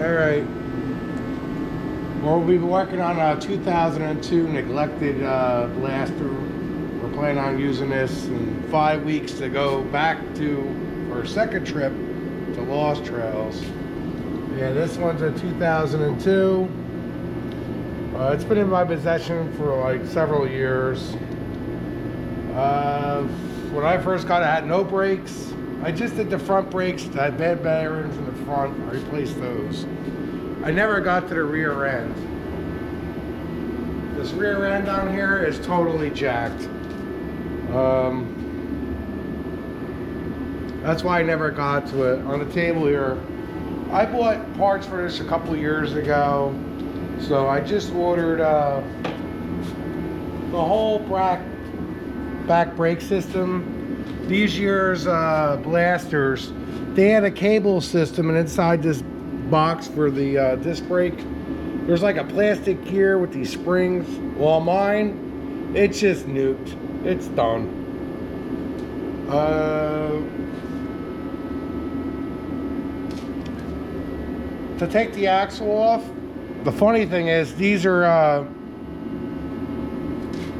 Alright. Well, we'll be working on a 2002 neglected blaster. We're planning on using this in 5 weeks to go back to our second trip to Lost Trails. Yeah, this one's a 2002. It's been in my possession for like several years. When I first got it, I had no brakes. I just did the front brakes. I had bad bearings in the front. I replaced those. I never got to the rear end. This rear end down here is totally jacked. That's why I never got to it. On the table here, I bought parts for this a couple years ago. So I just ordered the whole back brake system. These year's blasters, they had a cable system, and inside this box for the disc brake, there's like a plastic gear with these springs. Well, mine, it's just nuked. It's done. To take the axle off, the funny thing is, these are,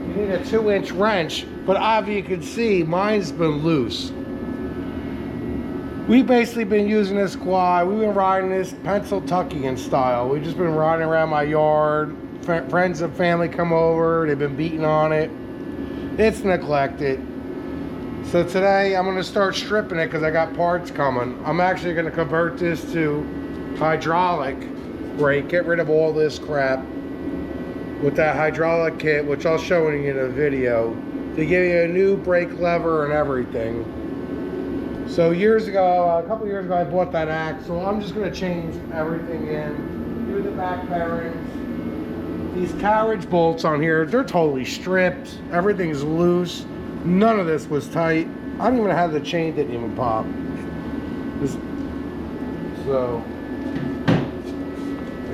you need a 2-inch wrench, but obviously you can see mine's been loose. We've basically been using this quad. We've been riding this pencil tucking style. We've just been riding around my yard. Friends and family come over. They've been beating on it. It's neglected. So today I'm going to start stripping it because I got parts coming. I'm actually going to convert this to hydraulic brake. Get rid of all this crap with that hydraulic kit, which I'll show you in a video. They give you a new brake lever and everything. So years ago, a couple years ago, I bought that axle. I'm just going to change everything in, do the back bearings. These carriage bolts on here, they're totally stripped. Everything's loose. None of this was tight. I don't even have the chain didn't even pop. So I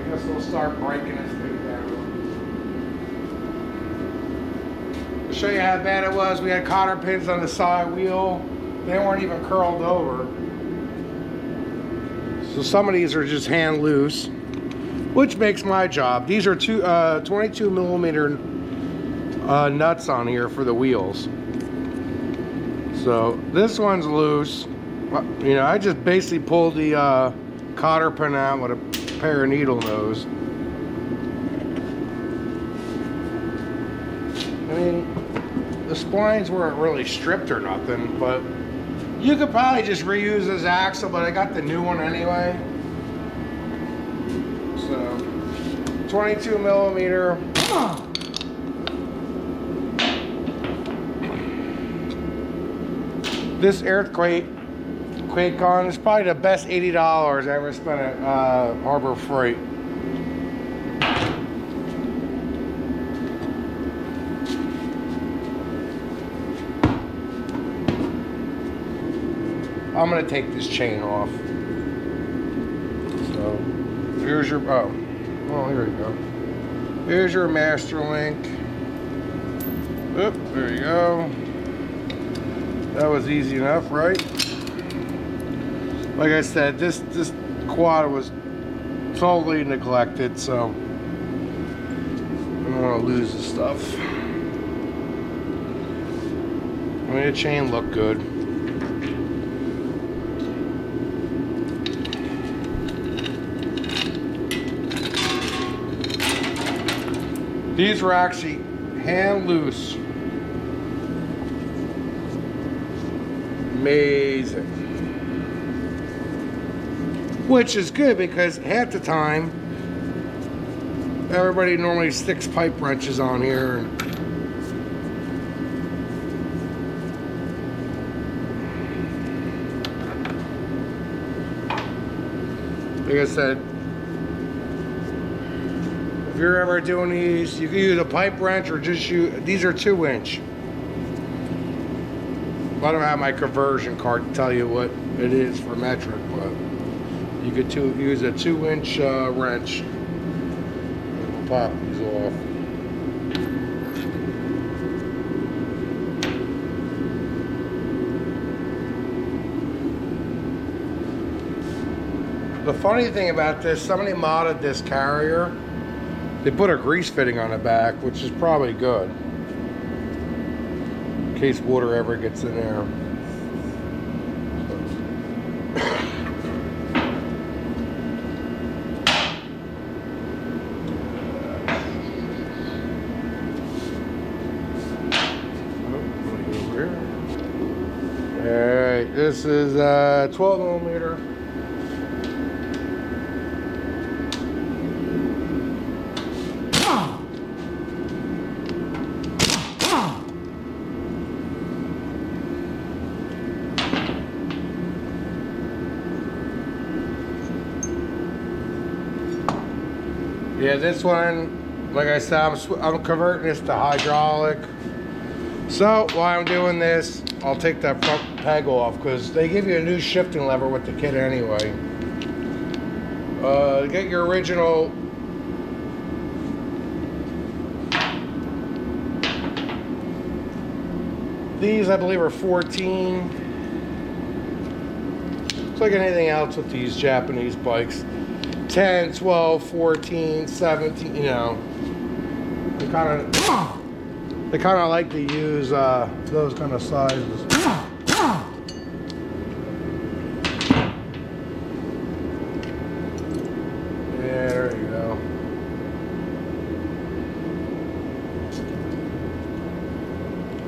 guess we'll start breaking this thing down. To show you how bad it was, we had cotter pins on the side wheel. They weren't even curled over. So some of these are just hand loose, which makes my job. These are 22 millimeter nuts on here for the wheels. So this one's loose. You know, I just basically pulled the cotter pin out with a pair of needle nose. I mean, the splines weren't really stripped or nothing, but you could probably just reuse this axle, but I got the new one anyway. So, 22 millimeter. This earthquake gun is probably the best $80 I ever spent at Harbor Freight. I'm gonna take this chain off. So here's your oh here you go. Here's your master link. Oop, there you go. That was easy enough, right? Like I said, this quad was totally neglected, so I don't want to lose the stuff. I mean, the chain looked good. These were actually hand loose. Amazing. Which is good because half the time, everybody normally sticks pipe wrenches on here. Like I said, if you're ever doing these, you can use a pipe wrench or just use, these are 2-inch. I don't have my conversion card to tell you what it is for metric, but you could use a 2-inch wrench. We'll pop these off. The funny thing about this, somebody modded this carrier. They put a grease fitting on the back, which is probably good. In case water ever gets in there. Alright, this is 12 millimeter. Yeah, this one, like I said, I'm converting this to hydraulic. So while I'm doing this, I'll take that front peg off because they give you a new shifting lever with the kit anyway. Get your original these, I believe, are 14. It's like anything else with these Japanese bikes. 10, 12, 14, 17, you know. They kind of like to use those kind of sizes. Yeah, there you go.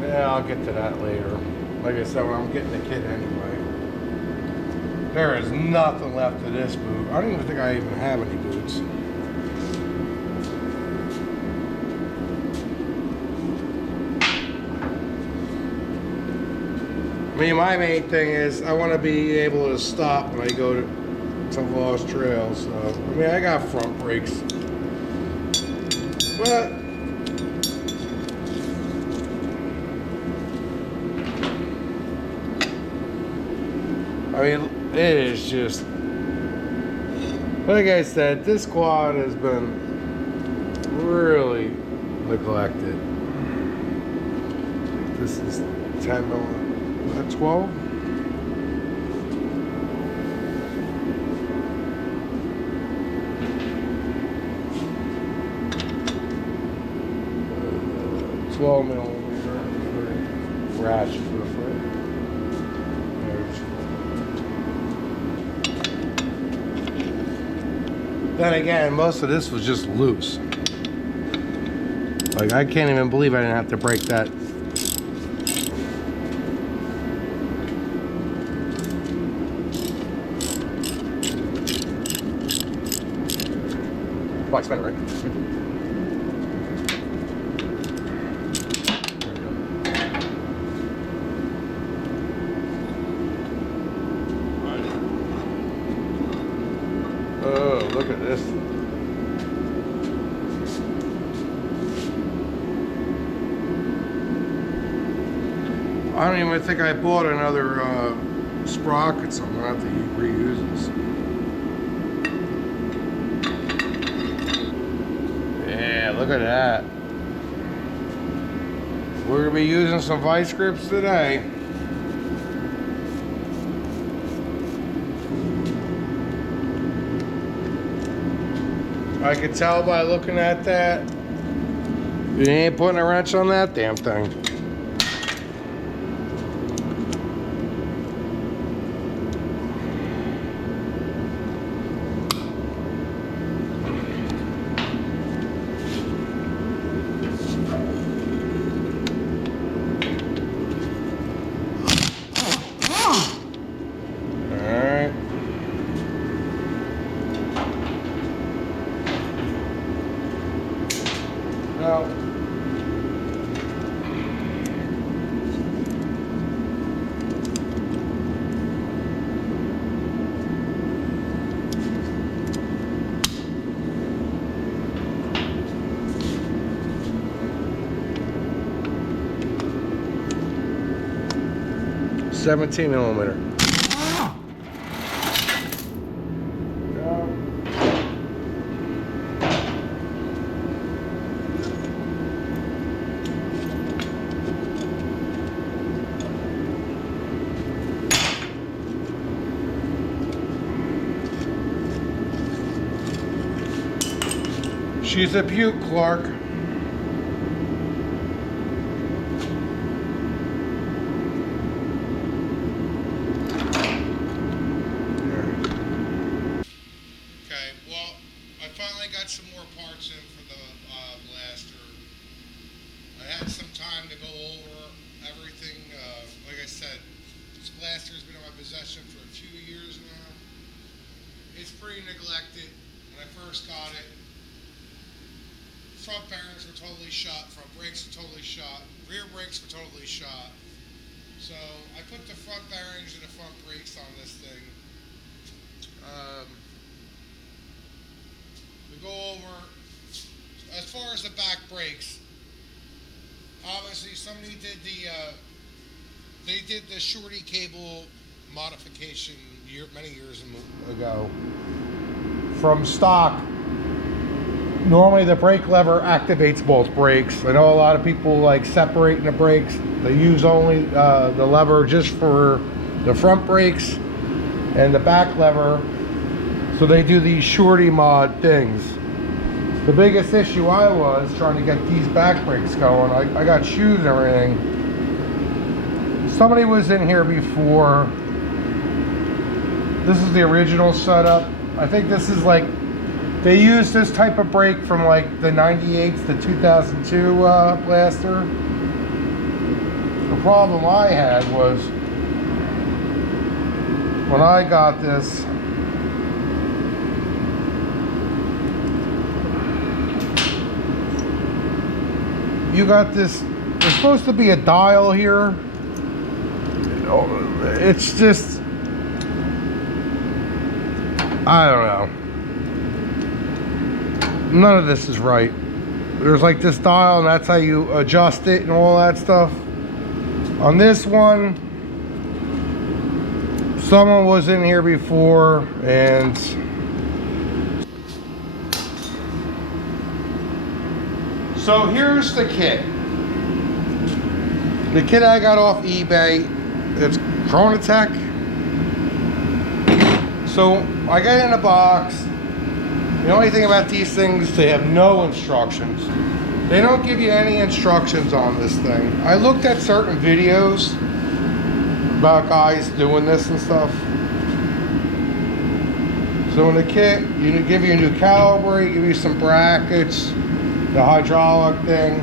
Yeah, I'll get to that later. Like I said, when I'm getting the kit anyway. There is nothing left of this boot. I don't even think I even have any boots. I mean, my main thing is I want to be able to stop when I go to lost trails. So, I mean, I got front brakes. But I mean, it is just, like I said, this quad has been really neglected. This is 10 millimeter, 12? Uh, 12 millimeter ratchet. Then again, most of this was just loose. Like, I can't even believe I didn't have to break that. Probably spin it, right? Oh, look at this. I don't even think I bought another sprocket, so I'm gonna have to reuse this. Yeah, look at that. We're gonna be using some vice grips today. I could tell by looking at that, you ain't putting a wrench on that damn thing. Now, 17 millimeter. She's a beaut, Clark. Okay, well, I finally got some more parts in for the blaster. I had some time to go over everything. Like I said, this blaster has been in my possession for a few years now. It's pretty neglected. When I first got it, front bearings were totally shot, front brakes were totally shot, rear brakes were totally shot. So I put the front bearings and the front brakes on this thing. We go over, as far as the back brakes, obviously somebody did they did the shorty cable modification many years ago. From stock, normally the brake lever activates both brakes. I know a lot of people like separating the brakes. They use only the lever just for the front brakes and the back lever. So they do these shorty mod things. The biggest issue I was trying to get these back brakes going. I got shoes and everything. Somebody was in here before. This is the original setup. I think this is like, they used this type of brake from like the 98 to 2002 blaster. The problem I had was when I got this, you got this, there's supposed to be a dial here. It's just, I don't know. None of this is right. There's like this dial and that's how you adjust it and all that stuff. On this one, someone was in here before and so here's the kit. The kit I got off eBay, it's Chronotech. So I got it in a box. The only thing about these things, they have no instructions. They don't give you any instructions on this thing. I looked at certain videos about guys doing this and stuff. So in the kit, you give you a new calibrate, give you some brackets, the hydraulic thing.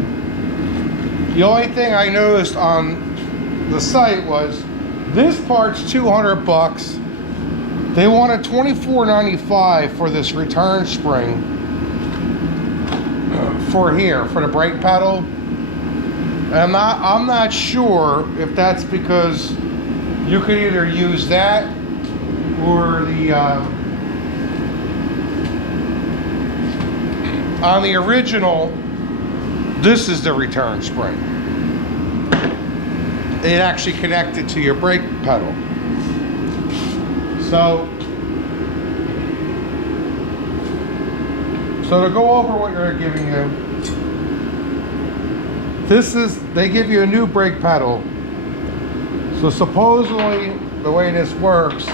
The only thing I noticed on the site was this part's $200. They wanted $24.95 for this return spring for here, for the brake pedal. And I'm not sure if that's because you could either use that or the on the original, this is the return spring. It actually connected to your brake pedal. So to go over what they're giving you, they give you a new brake pedal. So supposedly the way this works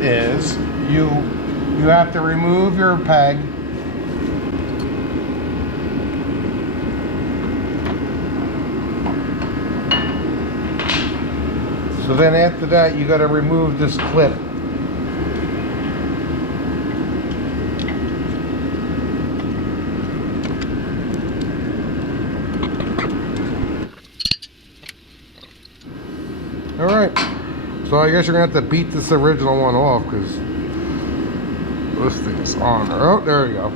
is you have to remove your peg. So then after that, you got to remove this clip. All right. So I guess you're going to have to beat this original one off because this thing's on there. Oh, there we go.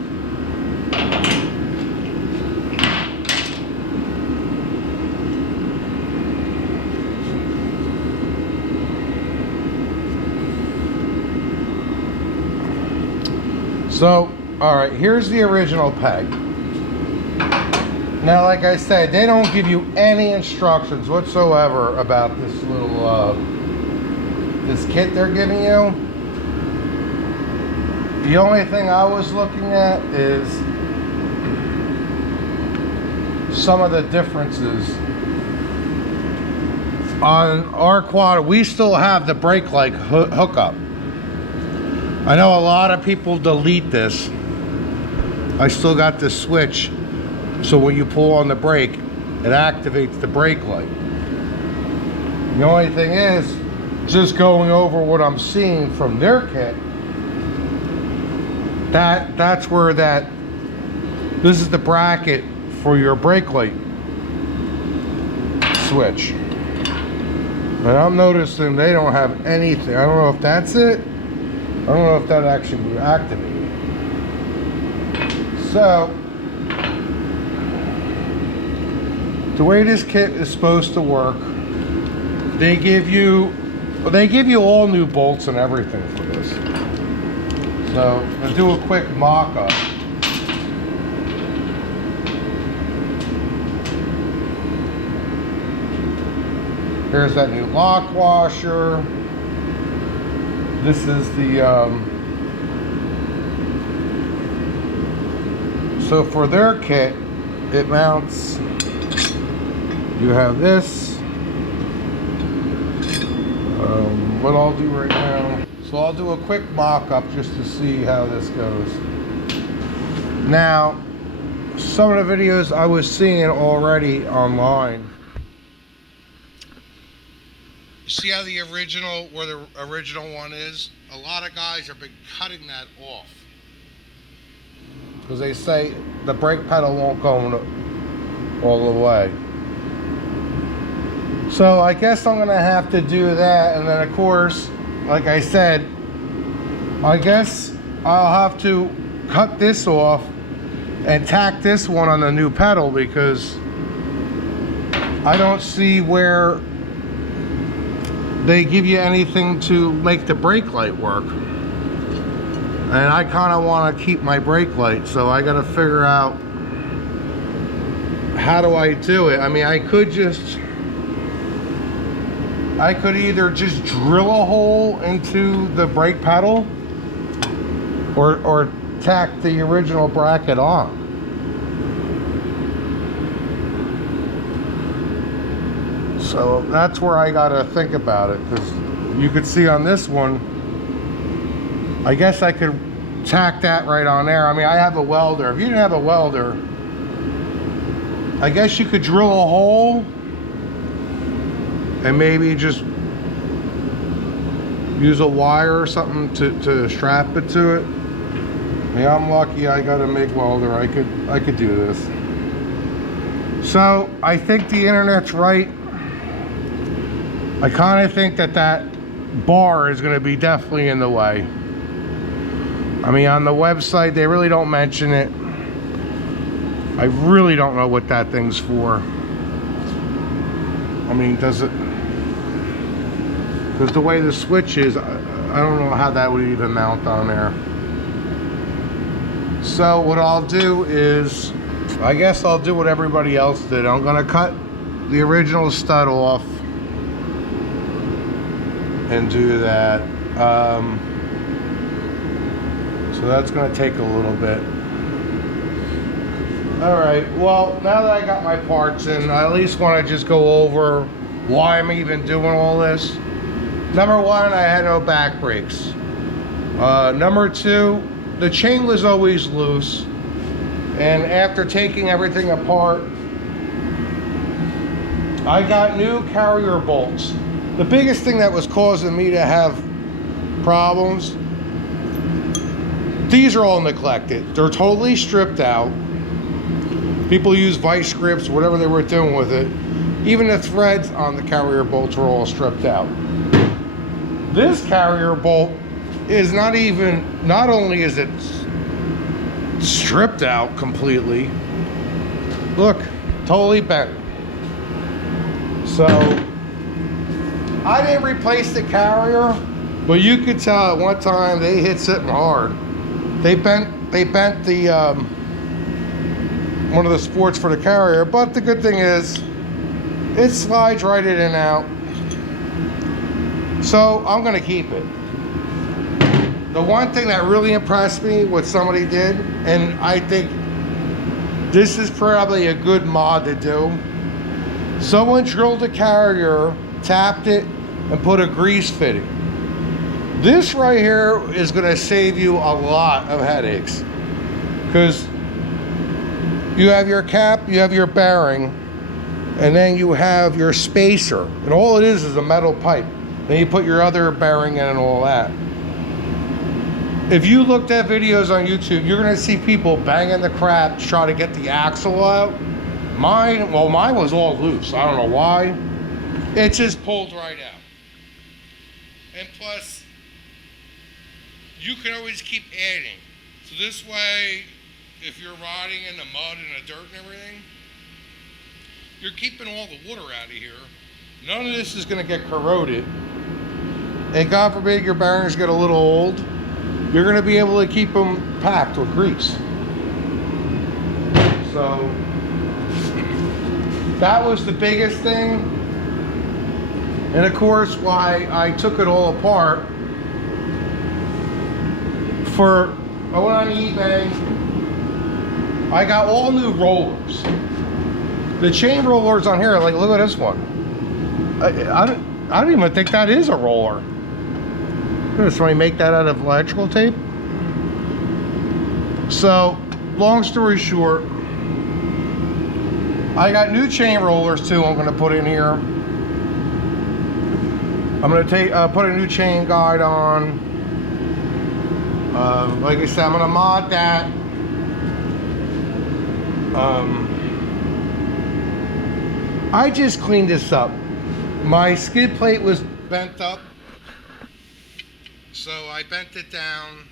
So, all right, here's the original peg. Now, like I said, they don't give you any instructions whatsoever about this little, this kit they're giving you. The only thing I was looking at is some of the differences. On our quad, we still have the brake light hookup. I know a lot of people delete this. I still got this switch, so when you pull on the brake, it activates the brake light. The only thing is, just going over what I'm seeing from their kit, that's where this is the bracket for your brake light switch. And I'm noticing they don't have anything. I don't know if that's it. I don't know if that actually will activate. So, the way this kit is supposed to work, they give you all new bolts and everything for this. So, let's do a quick mock-up. Here's that new lock washer. This is the, so for their kit, it mounts, you have this. What I'll do right now, so I'll do a quick mock-up just to see how this goes. Now, some of the videos I was seeing already online. See how the original, where the original one is? A lot of guys have been cutting that off because they say the brake pedal won't go all the way. So I guess I'm gonna have to do that, and then of course, like I said, I guess I'll have to cut this off and tack this one on the new pedal, because I don't see where they give you anything to make the brake light work. And I kind of want to keep my brake light, so I got to figure out how do I do it. I mean, I could either just drill a hole into the brake pedal or tack the original bracket on. So that's where I gotta think about it, because you could see on this one, I guess I could tack that right on there. I mean, I have a welder. If you didn't have a welder, I guess you could drill a hole and maybe just use a wire or something to strap it to it. I mean, I'm lucky I got a MIG welder. I could do this. So I think the internet's right. I kind of think that bar is going to be definitely in the way. I mean, on the website, they really don't mention it. I really don't know what that thing's for. I mean, does it? Because the way the switch is, I don't know how that would even mount on there. So what I'll do is, I guess I'll do what everybody else did. I'm going to cut the original stud off and do that. So that's going to take a little bit. All right, well, now that I got my parts in, I at least want to just go over why I'm even doing all this. Number one, I had no back brakes. Number two, the chain was always loose, and after taking everything apart, I got new carrier bolts. The biggest thing that was causing me to have problems, these are all neglected. They're totally stripped out. People use vice grips, whatever they were doing with it. Even the threads on the carrier bolts were all stripped out. This carrier bolt is not only is it stripped out completely, look, totally bent. So I didn't replace the carrier, but you could tell at one time they hit something hard. They bent the one of the supports for the carrier, but the good thing is it slides right in and out. So I'm gonna keep it. The one thing that really impressed me, what somebody did, and I think this is probably a good mod to do, someone drilled the carrier, tapped it, and put a grease fitting. This right here is gonna save you a lot of headaches, because You have your cap, you have your bearing, and then you have your spacer. And all it is a metal pipe. Then you put your other bearing in and all that. If you looked at videos on YouTube, you're gonna see people banging the crap to try to get the axle out. Mine was all loose. I don't know why. It just pulled right out. And plus, you can always keep adding. So this way, if you're riding in the mud and the dirt and everything, you're keeping all the water out of here. None of this is gonna get corroded. And God forbid your bearings get a little old, you're gonna be able to keep them packed with grease. So, that was the biggest thing. And of course, why I took it all apart, I went on eBay, I got all new rollers. The chain rollers on here, like, look at this one. I don't even think that is a roller. Did somebody make that out of electrical tape? So, long story short, I got new chain rollers too I'm gonna put in here. I'm gonna put a new chain guide on. Like I said, I'm gonna mod that. I just cleaned this up. My skid plate was bent up, so I bent it down.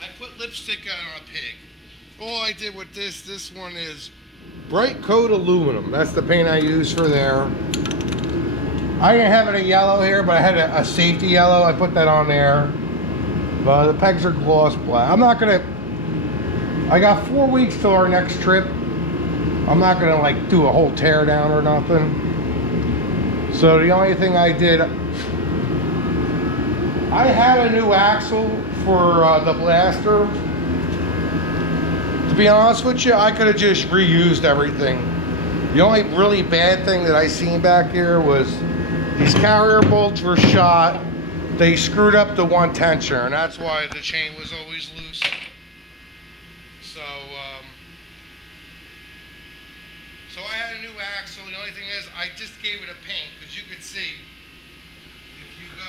I put lipstick on a pig. All I did with this one is bright coat aluminum. That's the paint I use for there. I didn't have any yellow here, but I had a safety yellow. I put that on there. The pegs are gloss black. I got 4 weeks till our next trip. I'm not gonna like do a whole tear down or nothing. So the only thing I did, I had a new axle for the blaster. To be honest with you, I could have just reused everything. The only really bad thing that I seen back here was these carrier bolts were shot. They screwed up the one tensioner, and that's why the chain was always loose. So I had a new axle. The only thing is, I just gave it a paint, because you could see, if you go,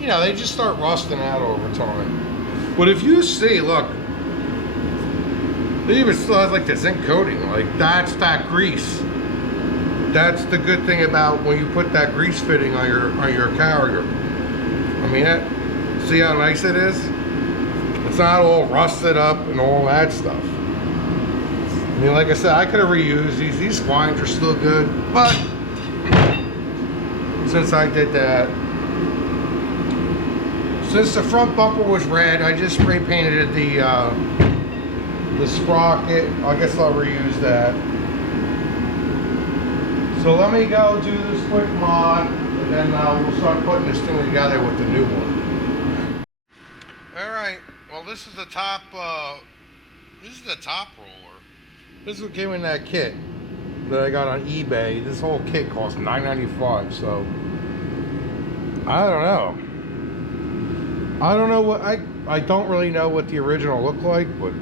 you know, they just start rusting out over time. But if you see, look, it even still has like the zinc coating. Like, that's that grease. That's the good thing about when you put that grease fitting on your carrier. I mean, see how nice it is? It's not all rusted up and all that stuff. I mean, like I said, I could have reused these. These splines are still good, but since I did that, since the front bumper was red, I just spray painted the sprocket. I guess I'll reuse that. So let me go do this quick mod, and then we'll start putting this thing together with the new one. All right. Well, this is the top. This is the top roller. This is what came in that kit that I got on eBay. This whole kit cost $9.95. So I don't know. I don't know what I don't really know what the original looked like, but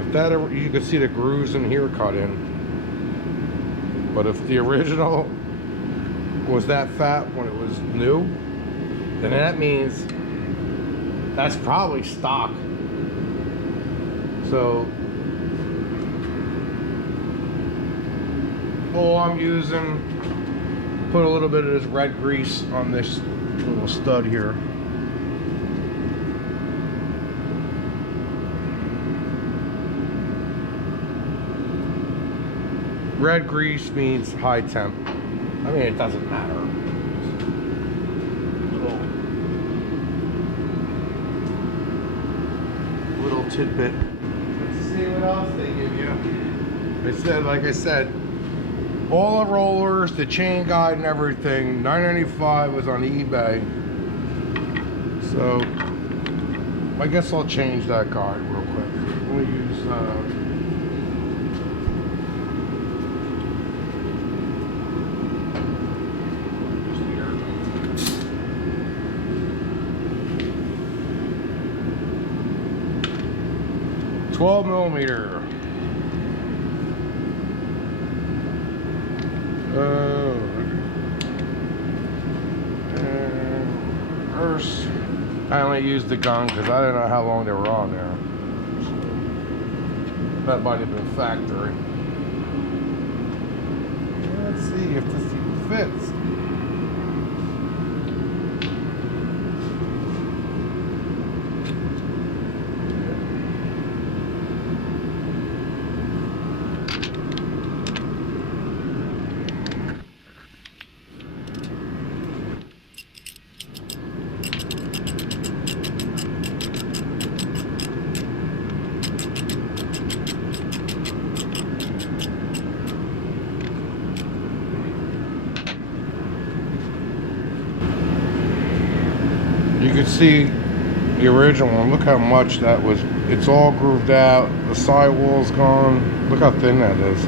if that ever, you could see the grooves in here cut in. But if the original was that fat when it was new, then that means that's probably stock. So all I'm using, put a little bit of this red grease on this little stud here. Red grease means high temp. I mean, it doesn't matter. Little tidbit. Let's see what else they give you. They said, like I said, all the rollers, the chain guide and everything, $9.95 was on eBay. So I guess I'll change that guide real quick. We'll use 12 millimeter. And reverse. I only used the gun because I didn't know how long they were on there. So that might have been factory. Let's see if this even fits. You can see the original one. Look how much that was. It's all grooved out. The sidewall's gone. Look how thin that is.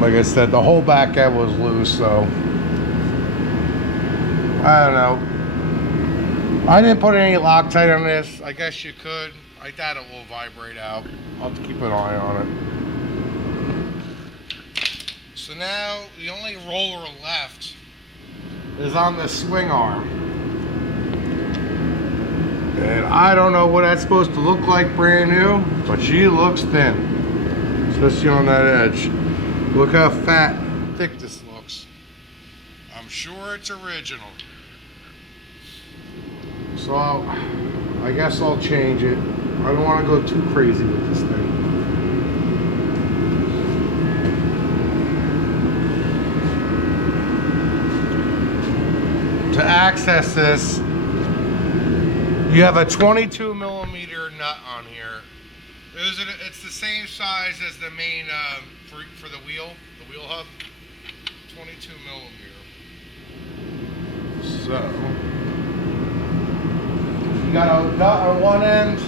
Like I said, the whole back end was loose, so I don't know. I didn't put any Loctite on this. I guess you could. I doubt it will vibrate out. I'll have to keep an eye on it. So now the only roller left is on the swing arm. And I don't know what that's supposed to look like brand new, but she looks thin, especially on that edge. Look how fat and thick this looks. I'm sure it's original. So I guess I'll change it. I don't want to go too crazy with this thing. To access this, you have a 22 millimeter nut on here. It's the same size as the main for the wheel hub. 22 millimeter. So you got a nut on one end.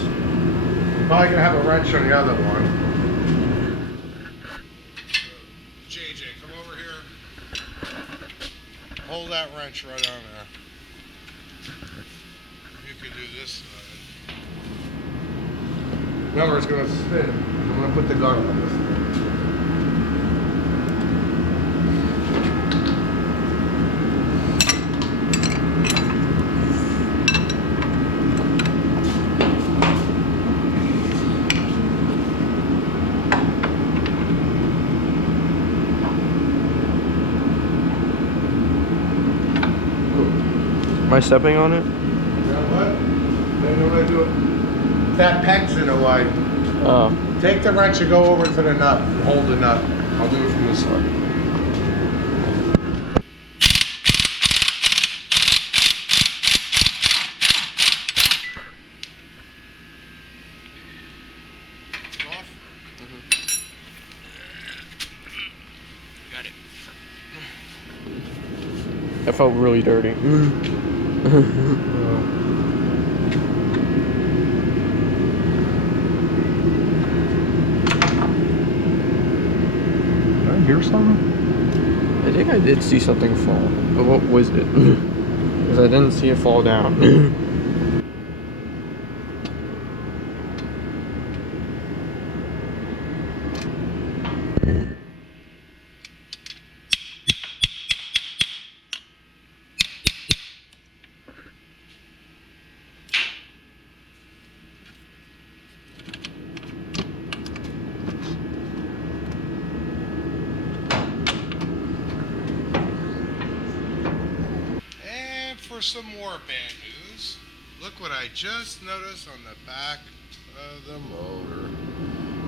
Probably gonna have a wrench on the other one. JJ, come over here. Hold that wrench right on there. You can do this side. Remember, it's going to spin. I'm going to put the gun on this thing. Am I stepping on it? You know what? Then I'm going to do it. That peck's in the way. Oh. Take the wrench and go over to the nut. Hold the nut. I'll do it from this side. Off? Got it. That felt really dirty. Hear something? I think I did see something fall. But what was it? Because I didn't see it fall down. For some more bad news, look what I just noticed on the back of the motor.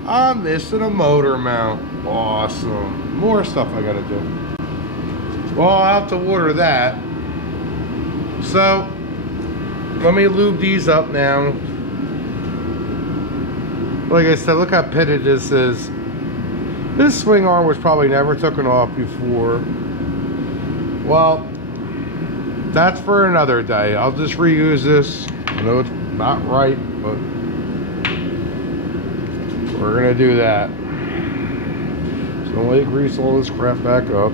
I'm missing a motor mount. Awesome. More stuff I gotta do. Well, I'll have to order that. So, let me lube these up now. Like I said, look how pitted this is. This swing arm was probably never taken off before. Well, that's for another day. I'll just reuse this. I know it's not right, but we're gonna do that. So let me grease all this crap back up.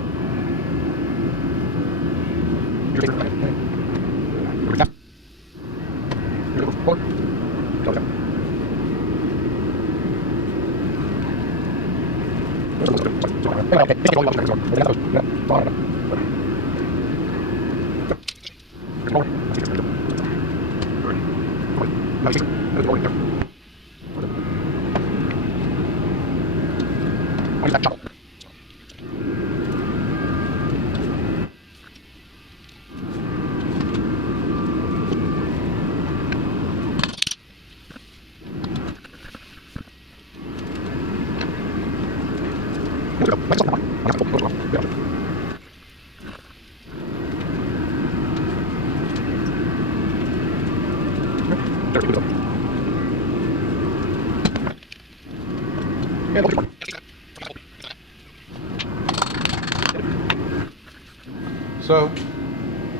So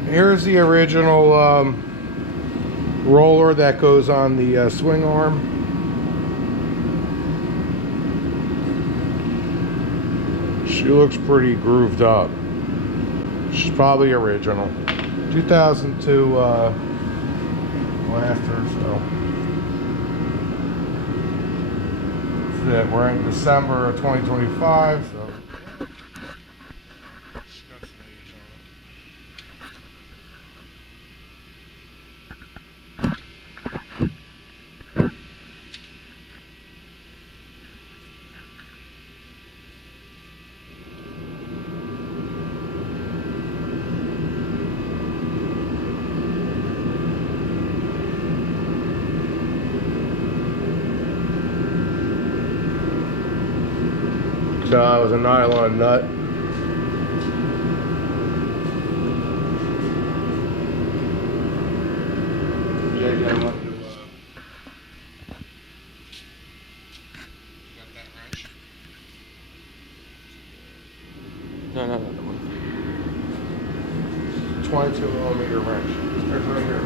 here's the original roller that goes on the swing arm. She looks pretty grooved up. She's probably original. 2002 Blaster, so. That's it. We're in December of 2025, so. No, it was a nylon nut. Yeah, you gotta want to, got that wrench? No. 22 millimeter wrench. There's right here.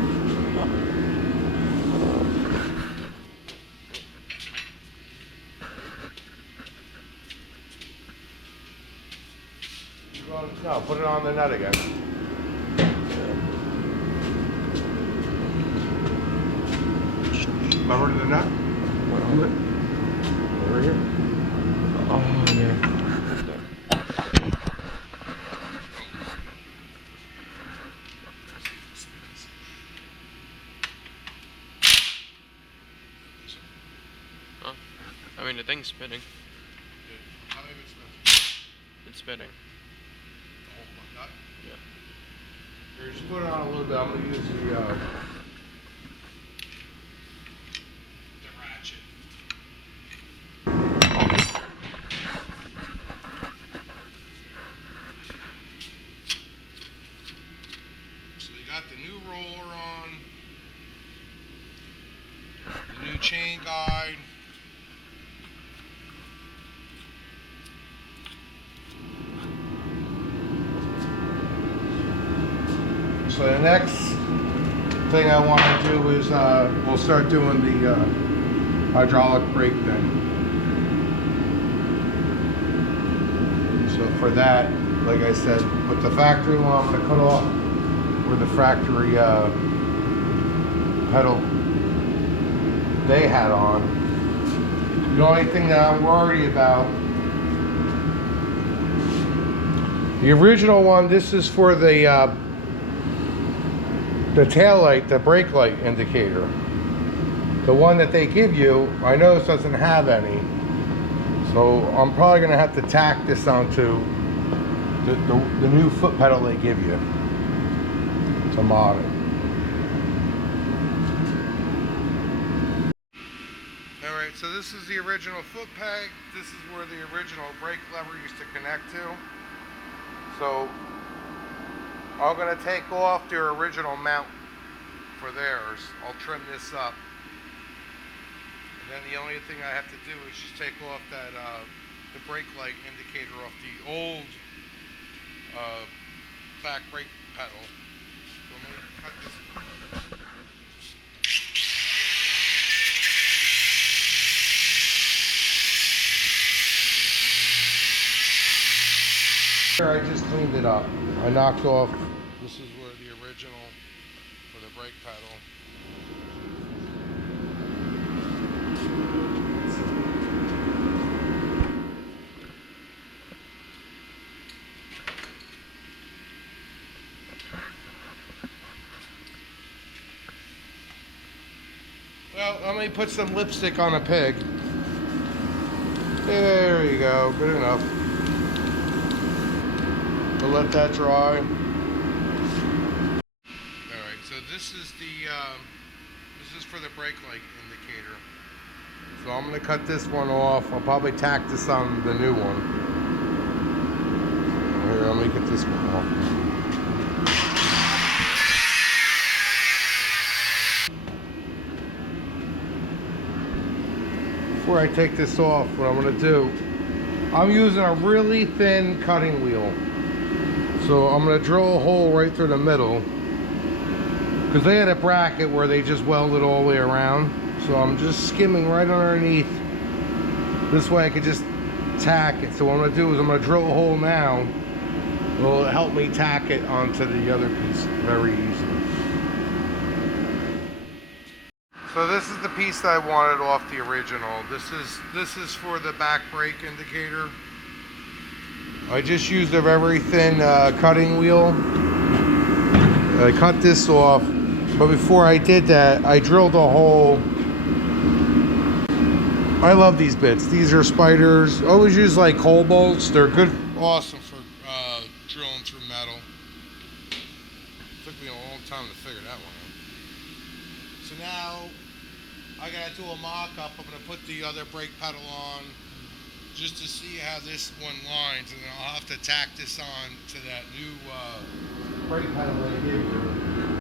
No, put it on the nut again. Remember the nut? Do it. Over here. Oh, yeah. Oh, I mean, the thing's spinning. How many it's It's spinning. the whole nut? Yeah. Here, just put it on a little bit. I'm gonna use the ratchet. So you got the new roller on, the new chain guide. So the next thing I want to do is we'll start doing the hydraulic brake thing. So for that, like I said, with the factory one, I'm going to cut off where the factory pedal they had on. The only thing that I'm worried about, the original one, this is for the tail light, the brake light indicator. The one that they give you, I know this doesn't have any. So I'm probably gonna have to tack this onto the new foot pedal they give you to mod it. Alright, so this is the original foot peg. This is where the original brake lever used to connect to. So I'm going to take off their original mount for theirs. I'll trim this up. And then the only thing I have to do is just take off that the brake light indicator off the old back brake pedal. So I'm going to cut this. I just cleaned it up. I knocked off, this is where the original for the brake pedal. let me put some lipstick on a pig. There you go, good enough. We'll let that dry. Alright, so this is for the brake light indicator. So I'm gonna cut this one off. I'll probably tack this on the new one. Here, let me get this one off. Before I take this off, what I'm gonna do, I'm using a really thin cutting wheel. So I'm gonna drill a hole right through the middle, because they had a bracket where they just welded all the way around. So I'm just skimming right underneath. This way I could just tack it. So what I'm gonna do is I'm gonna drill a hole now. It'll help me tack it onto the other piece very easily. So this is the piece that I wanted off the original. This is for the back brake indicator. I just used a very thin cutting wheel. I cut this off, but before I did that, I drilled a hole. I love these bits. These are spiders. I always use like hole bolts. They're good, awesome for drilling through metal. Took me a long time to figure that one out. So now I gotta do a mock-up. I'm gonna put the other brake pedal on just to see how this one lines, and then I'll have to tack this on to that new brake pedal that I gave you.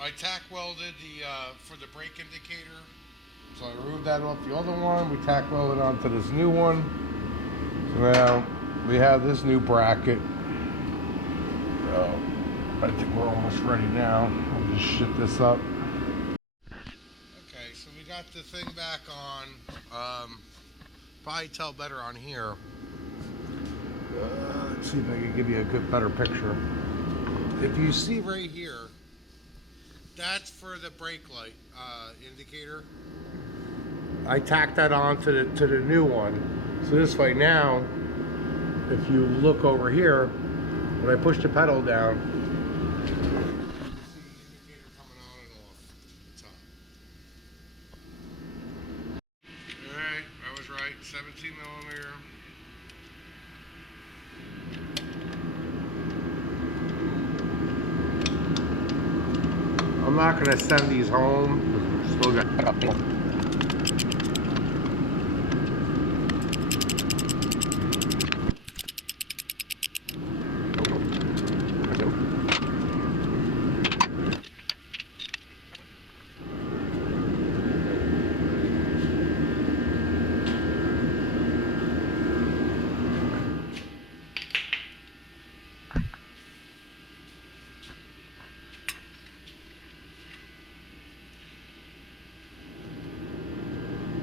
I tack welded for the brake indicator. So I removed that off the other one. We tack welded onto this new one. So now we have this new bracket. So I think we're almost ready now. I'll just shit this up. Okay, so we got the thing back on. Probably tell better on here. Let's see if I can give you a better picture. If you see right here, that's for the brake light indicator. I tacked that on to the new one. So this way now, if you look over here, when I push the pedal down, you see the indicator coming on and off the top. Alright, I was right, 17 millimeter. I'm not going to send these home. Still got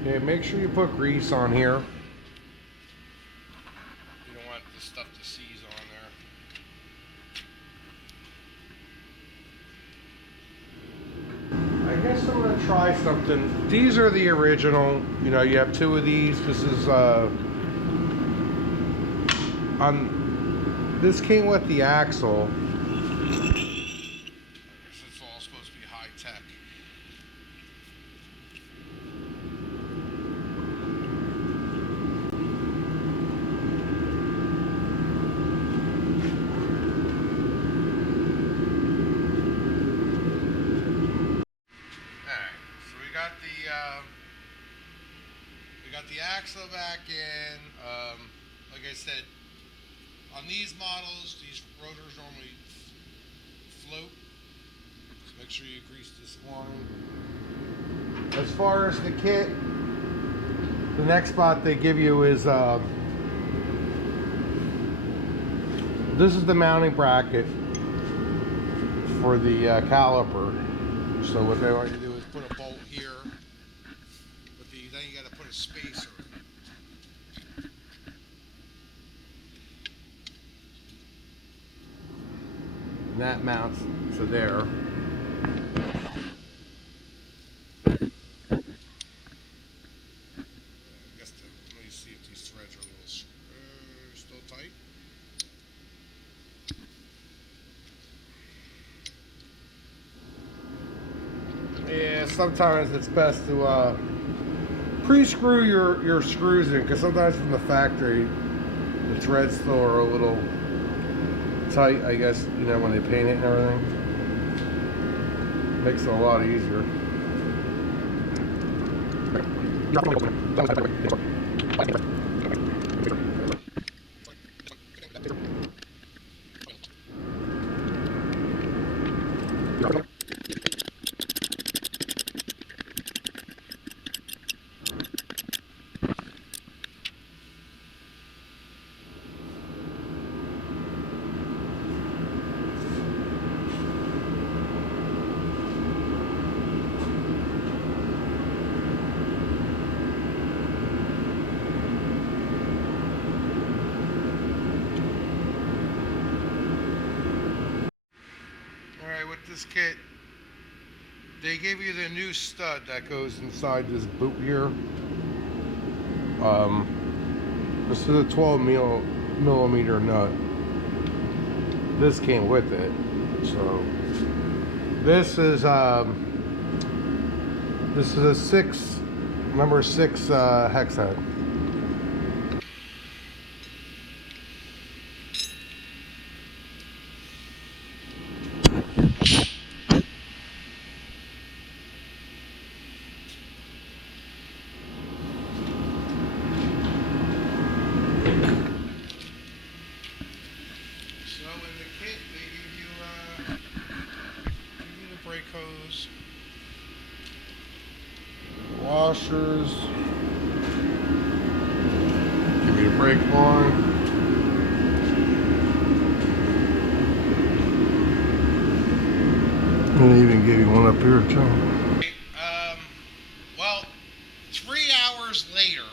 Okay, make sure you put grease on here. You don't want the stuff to seize on there. I guess I'm going to try something. These are the original. You know, you have two of these. This is this came with the axle. I guess it's all supposed to be high tech. We got the axle back in. Like I said, on these models, these rotors normally float. So make sure you grease this one. As far as the kit, the next spot they give you is this is the mounting bracket for the caliper. So what they want you to do is put a bolt here. And that mounts to there. Let me see if these threads are a little still tight. Yeah, sometimes it's best to pre-screw your screws in, because sometimes from the factory the threads still are a little tight, I guess, you know, when they paint it and everything. Makes it a lot easier. With this kit, they gave you the new stud that goes inside this boot here. This is a 12 millimeter nut. This came with it. So this is a number 6 hex head. Brake hose, washers, give you the brake line, and they even give you one up here too. Well, 3 hours later,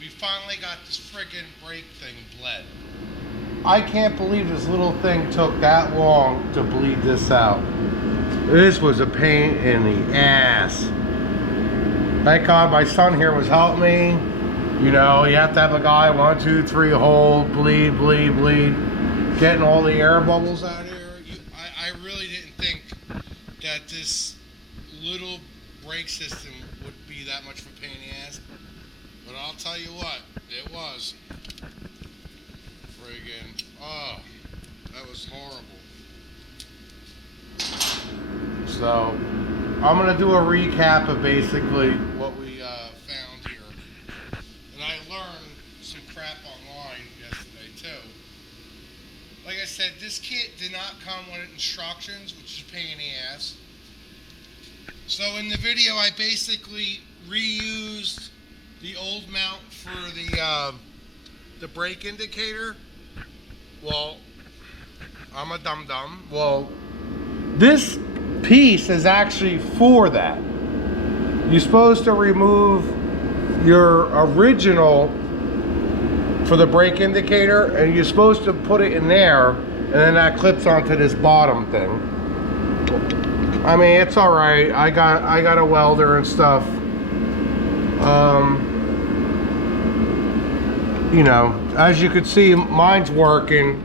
we finally got this friggin' brake thing bled. I can't believe this little thing took that long to bleed this out. This was a pain in the ass. Thank God my son here was helping me. You know, you have to have a guy 1, 2, 3 hold, bleed, getting all the air bubbles out of here. I really didn't think that this little brake system would be that much of a pain in the ass. But I'll tell you what, it was. Friggin', oh, that was horrible. So, I'm going to do a recap of basically what we found here. And I learned some crap online yesterday too. Like I said, this kit did not come with instructions, which is a pain in the ass. So in the video, I basically reused the old mount for the brake indicator. Well, I'm a dum-dum. Well, this piece is actually for that. You're supposed to remove your original for the brake indicator, and you're supposed to put it in there, and then that clips onto this bottom thing. I mean, it's all right. I got a welder and stuff. You know, as you can see, mine's working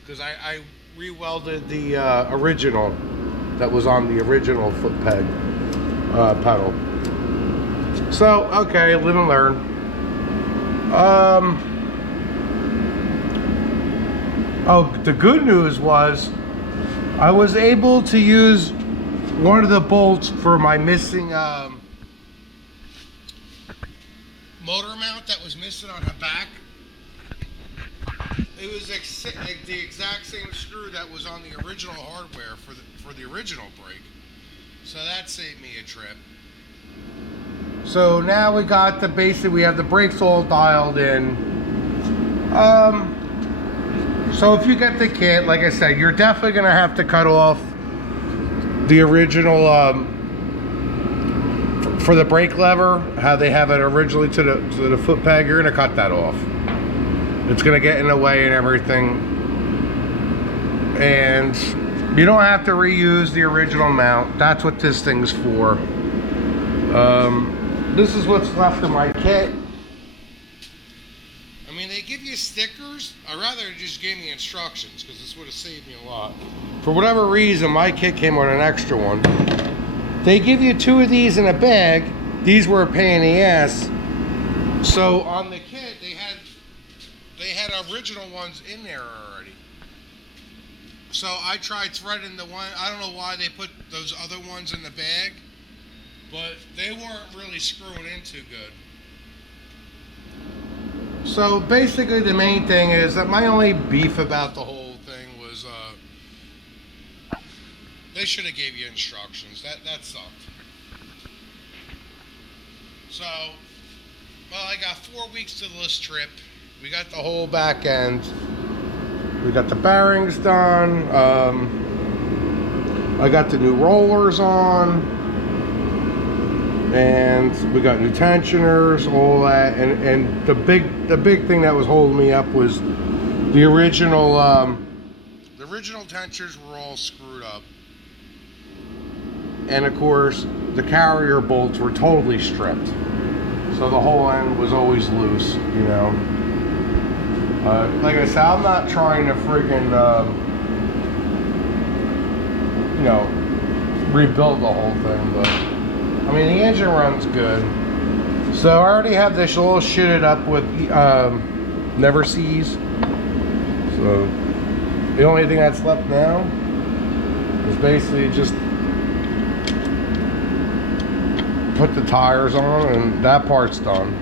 because I re-welded the original that was on the original foot peg pedal. So, okay, live and learn. Oh, the good news was I was able to use one of the bolts for my missing motor mount that was missing on the back. It was the exact same screw that was on the original hardware for the original brake. So that saved me a trip. So now we got the basic, we have the brakes all dialed in. So if you get the kit, like I said, you're definitely gonna have to cut off the original for the brake lever, how they have it originally to the foot peg. You're gonna cut that off. It's gonna get in the way and everything. And you don't have to reuse the original mount. That's what this thing's for. This is what's left of my kit. I mean, they give you stickers. I'd rather just give me instructions because this would have saved me a lot. For whatever reason, my kit came with an extra one. They give you 2 of these in a bag. These were a pain in the ass. So on the kit, they had original ones in there already. So I tried threading the one. I don't know why they put those other ones in the bag, but they weren't really screwing in too good. So basically the main thing is that my only beef about the whole thing was they should have gave you instructions. That sucked. So, well, I got 4 weeks to this trip. We got the whole back end. We got the bearings done. I got the new rollers on. And we got new tensioners, all that. And the big thing that was holding me up was the original tensioners were all screwed up. And of course, the carrier bolts were totally stripped. So the whole end was always loose, you know. Like I said, I'm not trying to friggin', you know, rebuild the whole thing, but I mean, the engine runs good. So I already have this all shitted up with Never Seas. So the only thing that's left now is basically just put the tires on, and that part's done.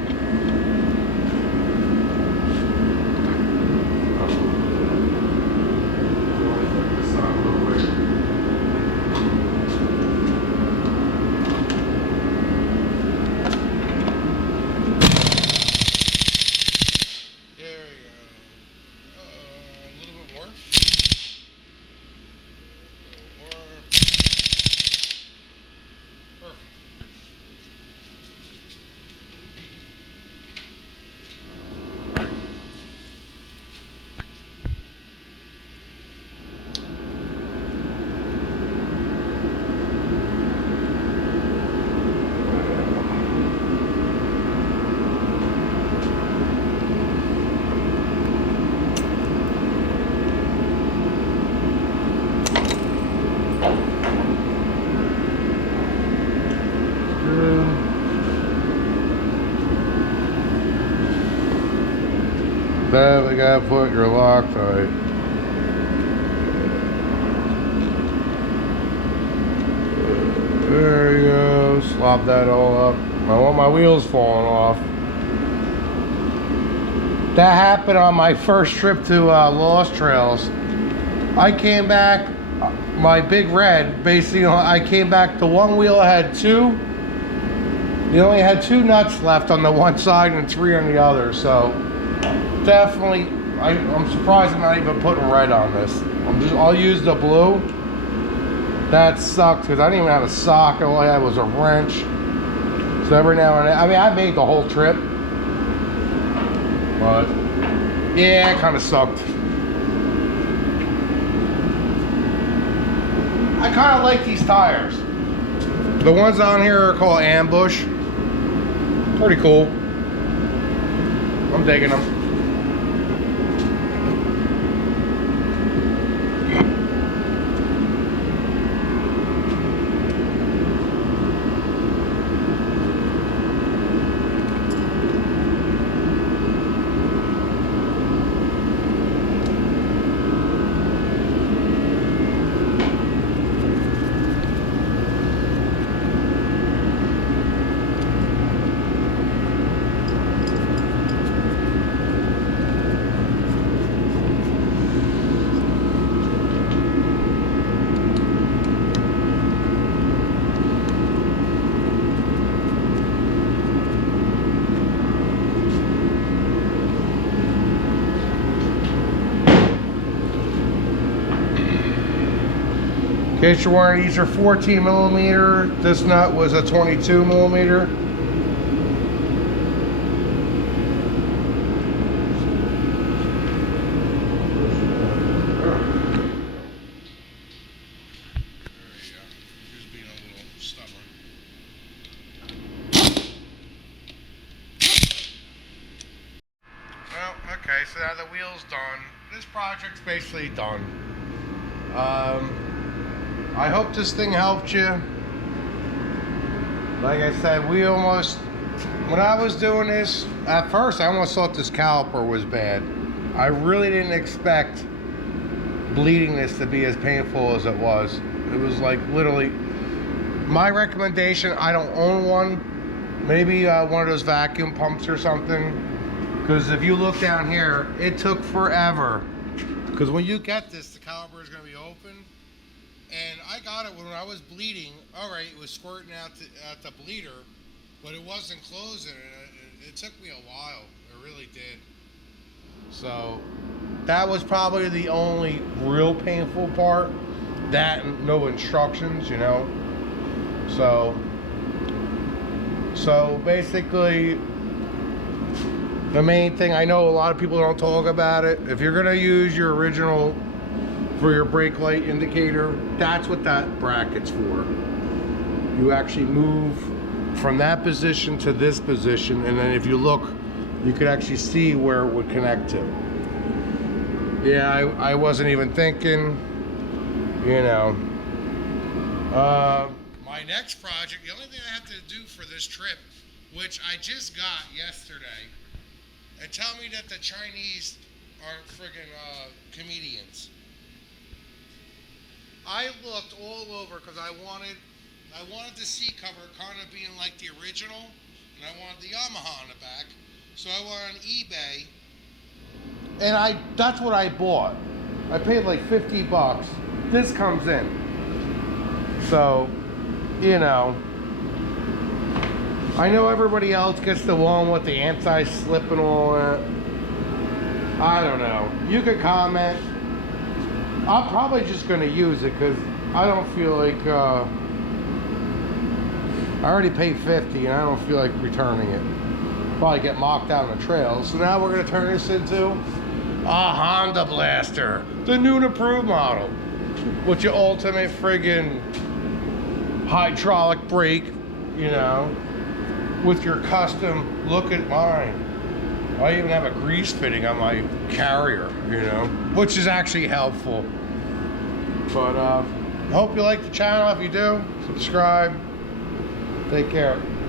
Then we gotta put your Loctite. There you go. Slop that all up. I want my wheels falling off. That happened on my first trip to Lost Trails. I came back, my Big Red, basically, I came back, the one wheel had 2. You only had 2 nuts left on the one side and 3 on the other, so definitely, I'm surprised I'm not even putting red on this. I'll use the blue. That sucked because I didn't even have a sock. All I had was a wrench. So every now and then, I mean, I made the whole trip, but yeah, it kind of sucked. I kind of like these tires. The ones on here are called Ambush. Pretty cool. I'm digging them. In case you're wondering, these are 14 millimeter. This nut was a 22 millimeter. so now the wheel's done. This project's basically done. I hope this thing helped you. Like I said, when I was doing this, at first I almost thought this caliper was bad. I really didn't expect bleeding this to be as painful as it was. It was like literally, my recommendation, I don't own one. Maybe one of those vacuum pumps or something. Because if you look down here, it took forever. Because when you get this, the caliper is going to be open. And I got it when I was bleeding. All right, it was squirting out the bleeder, but it wasn't closing. It took me a while. It really did. So that was probably the only real painful part. That and no instructions, you know. So basically, the main thing, I know a lot of people don't talk about it. If you're gonna use your original for your brake light indicator, that's what that bracket's for. You actually move from that position to this position, and then if you look, you could actually see where it would connect to. Yeah, I wasn't even thinking, you know. My next project, the only thing I have to do for this trip, which I just got yesterday, and tell me that the Chinese aren't friggin' comedians. I looked all over because I wanted the seat cover kind of being like the original, and I wanted the Yamaha on the back. So I went on eBay, and that's what I bought. I paid like 50 bucks. This comes in. So, you know, I know everybody else gets the one with the anti-slip and all that. I don't know. You could comment. I'm probably just going to use it because I don't feel like, I already paid 50 and I don't feel like returning it. Probably get mocked out on the trail. So now we're going to turn this into a Honda Blaster. The new and approved model. With your ultimate friggin' hydraulic brake, you know. With your custom, look at mine. I even have a grease fitting on my carrier, you know, which is actually helpful. But hope you like the channel. If you do, subscribe. Take care.